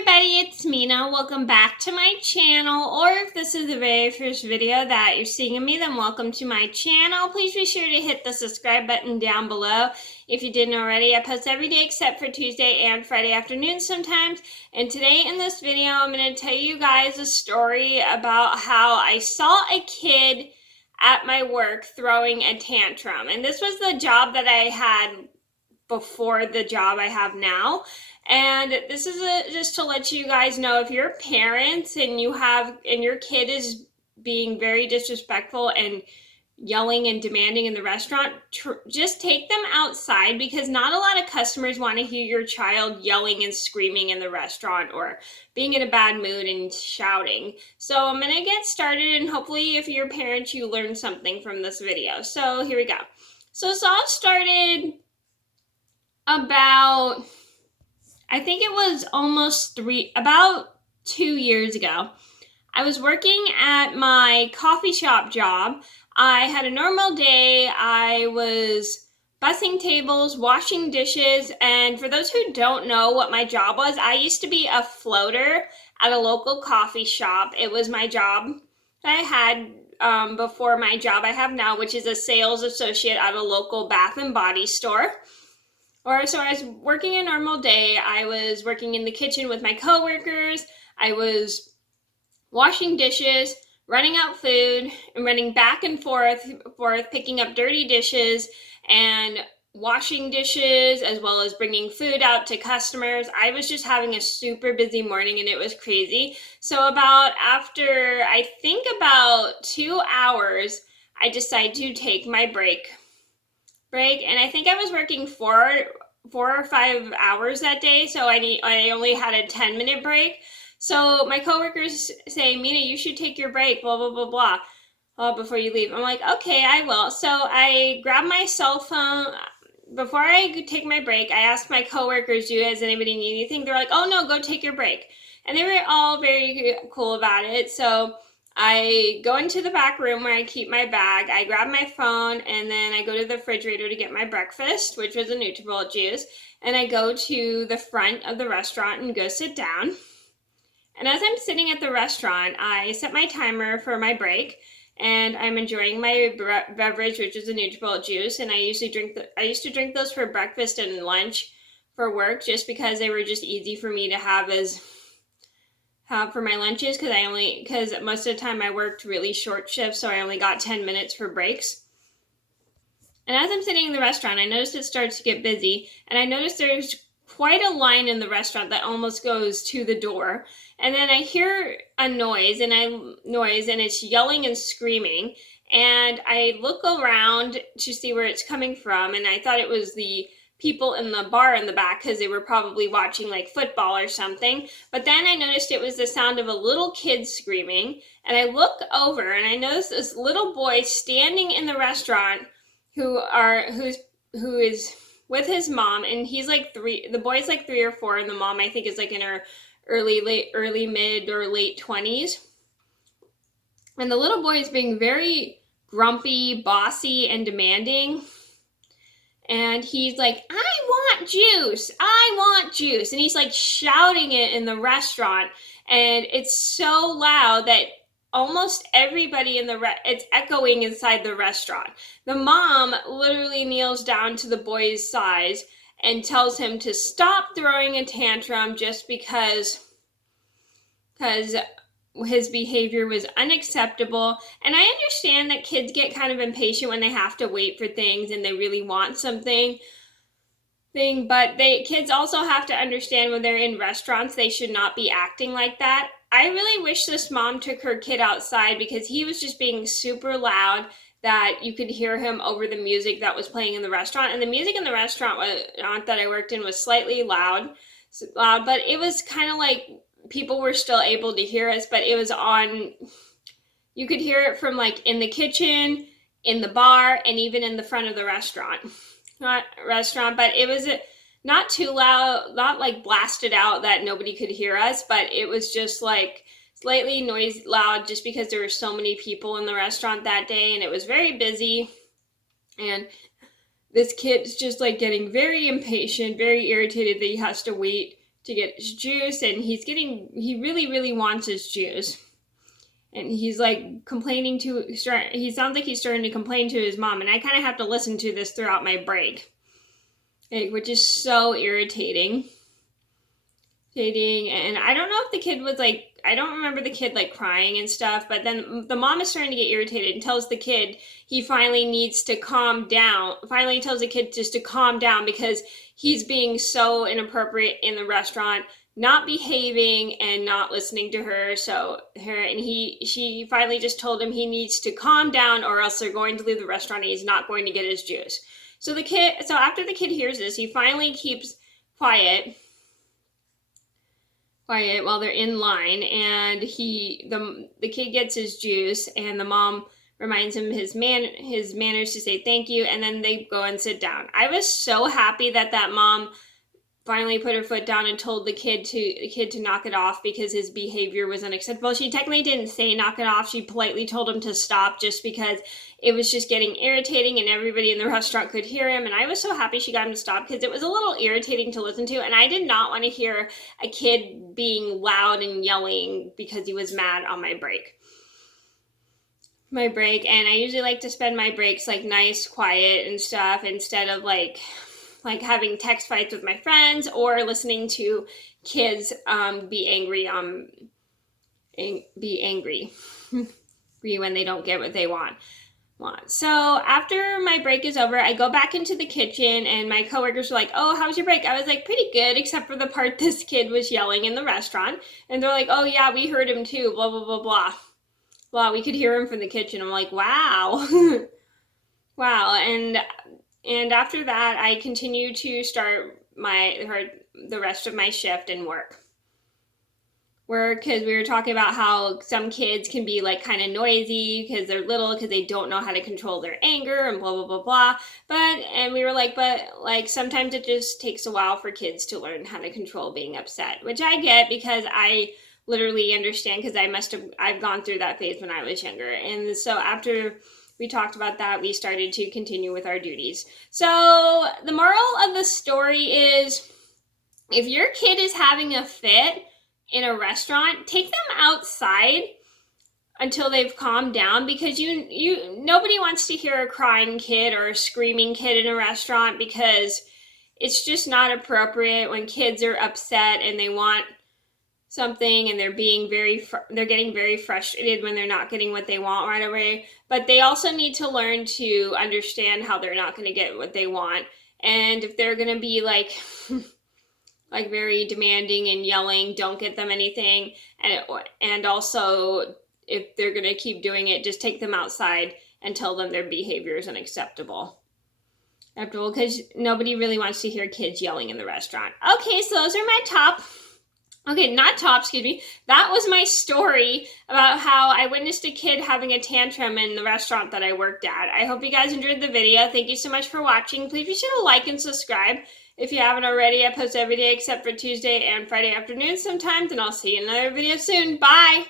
everybody, it's Mena. Welcome back to my channel, or if this is the very first video that you're seeing of me, then welcome to my channel. Please be sure to hit the subscribe button down below if you didn't already. I post every day except for Tuesday and Friday afternoons sometimes. And today in this video, I'm going to tell you guys a story about how I saw a kid at my work throwing a tantrum. And this was the job that I had before the job I have now. And this is just to let you guys know, if you're parents and your kid is being very disrespectful and yelling and demanding in the restaurant, just take them outside, because not a lot of customers want to hear your child yelling and screaming in the restaurant or being in a bad mood and shouting. So I'm going to get started, and hopefully if you're a parent, you learn something from this video. So here we go. So this all started about, I think it was about 2 years ago. I was working at my coffee shop job. I had a normal day. I was bussing tables, washing dishes, and for those who don't know what my job was, I used to be a floater at a local coffee shop. It was my job that I had before my job I have now, which is a sales associate at a local bath and body store. So I was working a normal day. I was working in the kitchen with my coworkers. I was washing dishes, running out food, and running back and forth, picking up dirty dishes and washing dishes, as well as bringing food out to customers. I was just having a super busy morning, and it was crazy. So after I think about 2 hours, I decided to take my break, and I think I was working 4 or 5 hours that day, so I only had a 10-minute break. So my coworkers say, Mena, you should take your break, blah blah blah blah, before you leave. I'm like, okay, I will. So I grabbed my cell phone. Before I take my break, I asked my coworkers, does anybody need anything? They're like, oh no, go take your break. And they were all very cool about it. So I go into the back room where I keep my bag. I grab my phone, and then I go to the refrigerator to get my breakfast, which was a Nutribullet juice. And I go to the front of the restaurant and go sit down. And as I'm sitting at the restaurant, I set my timer for my break, and I'm enjoying my beverage, which is a Nutribullet juice. And I used to drink those for breakfast and lunch for work, just because they were just easy for me to have for my lunches, because most of the time I worked really short shifts, so I only got 10 minutes for breaks. And as I'm sitting in the restaurant, I noticed it starts to get busy, and I noticed there's quite a line in the restaurant that almost goes to the door. And then I hear a noise, and it's yelling and screaming, and I look around to see where it's coming from, and I thought it was the people in the bar in the back, because they were probably watching like football or something. But then I noticed it was the sound of a little kid screaming, and I look over and I noticed this little boy standing in the restaurant who is with his mom, and he's like the boy's like 3 or 4, and the mom I think is like in her early mid or late 20s. And the little boy is being very grumpy, bossy, and demanding. And he's like, I want juice. And he's like shouting it in the restaurant. And it's so loud that almost everybody it's echoing inside the restaurant. The mom literally kneels down to the boy's size and tells him to stop throwing a tantrum, just because his behavior was unacceptable. And I understand that kids get kind of impatient when they have to wait for things and they really want something. But kids also have to understand, when they're in restaurants, they should not be acting like that. I really wish this mom took her kid outside, because he was just being super loud, that you could hear him over the music that was playing in the restaurant. And the music in the restaurant that I worked in was slightly loud, but it was kind of like people were still able to hear us, but it was you could hear it from like in the kitchen, in the bar, and even in the front of the restaurant. But it was not too loud, not like blasted out that nobody could hear us, but it was just like slightly loud, just because there were so many people in the restaurant that day, and it was very busy. And this kid's just like getting very impatient, very irritated that he has to wait to get his juice, and he really wants his juice. And he's like complaining he sounds like he's starting to complain to his mom, and I kind of have to listen to this throughout my break, which is so irritating. And I don't know if the kid was like, I don't remember the kid like crying and stuff, but then the mom is starting to get irritated and tells the kid he finally needs to calm down. Finally tells the kid just to calm down because he's being so inappropriate in the restaurant, not behaving and not listening to her. She finally just told him he needs to calm down or else they're going to leave the restaurant and he's not going to get his juice. So after the kid hears this, he finally keeps quiet while they're in line, and the kid gets his juice, and the mom reminds him his manners to say thank you, and then they go and sit down. I was so happy that mom finally put her foot down and told the kid to knock it off because his behavior was unacceptable. She technically didn't say knock it off. She politely told him to stop just because it was just getting irritating and everybody in the restaurant could hear him. And I was so happy she got him to stop because it was a little irritating to listen to. And I did not want to hear a kid being loud and yelling because he was mad on my break. And I usually like to spend my breaks like nice, quiet and stuff instead of like having text fights with my friends or listening to kids be angry when they don't get what they want. So after my break is over, I go back into the kitchen and my coworkers were like, oh, how was your break? I was like, pretty good, except for the part this kid was yelling in the restaurant. And they're like, oh yeah, we heard him too, blah, blah, blah, blah. Well, we could hear him from the kitchen. I'm like, wow. Wow. And after that, I continue to start the rest of my shift and work because we were talking about how some kids can be like kind of noisy because they're little because they don't know how to control their anger and blah, blah, blah, blah. And we were like, but like sometimes it just takes a while for kids to learn how to control being upset, which I get because I literally understand because I've gone through that phase when I was younger. And so after we talked about that, we started to continue with our duties. So the moral of the story is if your kid is having a fit in a restaurant, take them outside until they've calmed down because nobody wants to hear a crying kid or a screaming kid in a restaurant because it's just not appropriate when kids are upset and they want something and they're getting very frustrated when they're not getting what they want right away. But they also need to learn to understand how they're not going to get what they want. And if they're going to be like very demanding and yelling, don't get them anything. And also if they're going to keep doing it, just take them outside and tell them their behavior is unacceptable. Because nobody really wants to hear kids yelling in the restaurant. Okay, so those are my that was my story about how I witnessed a kid having a tantrum in the restaurant that I worked at. I hope you guys enjoyed the video. Thank you so much for watching. Please be sure to like and subscribe if you haven't already. I post every day except for Tuesday and Friday afternoons sometimes, and I'll see you in another video soon. Bye!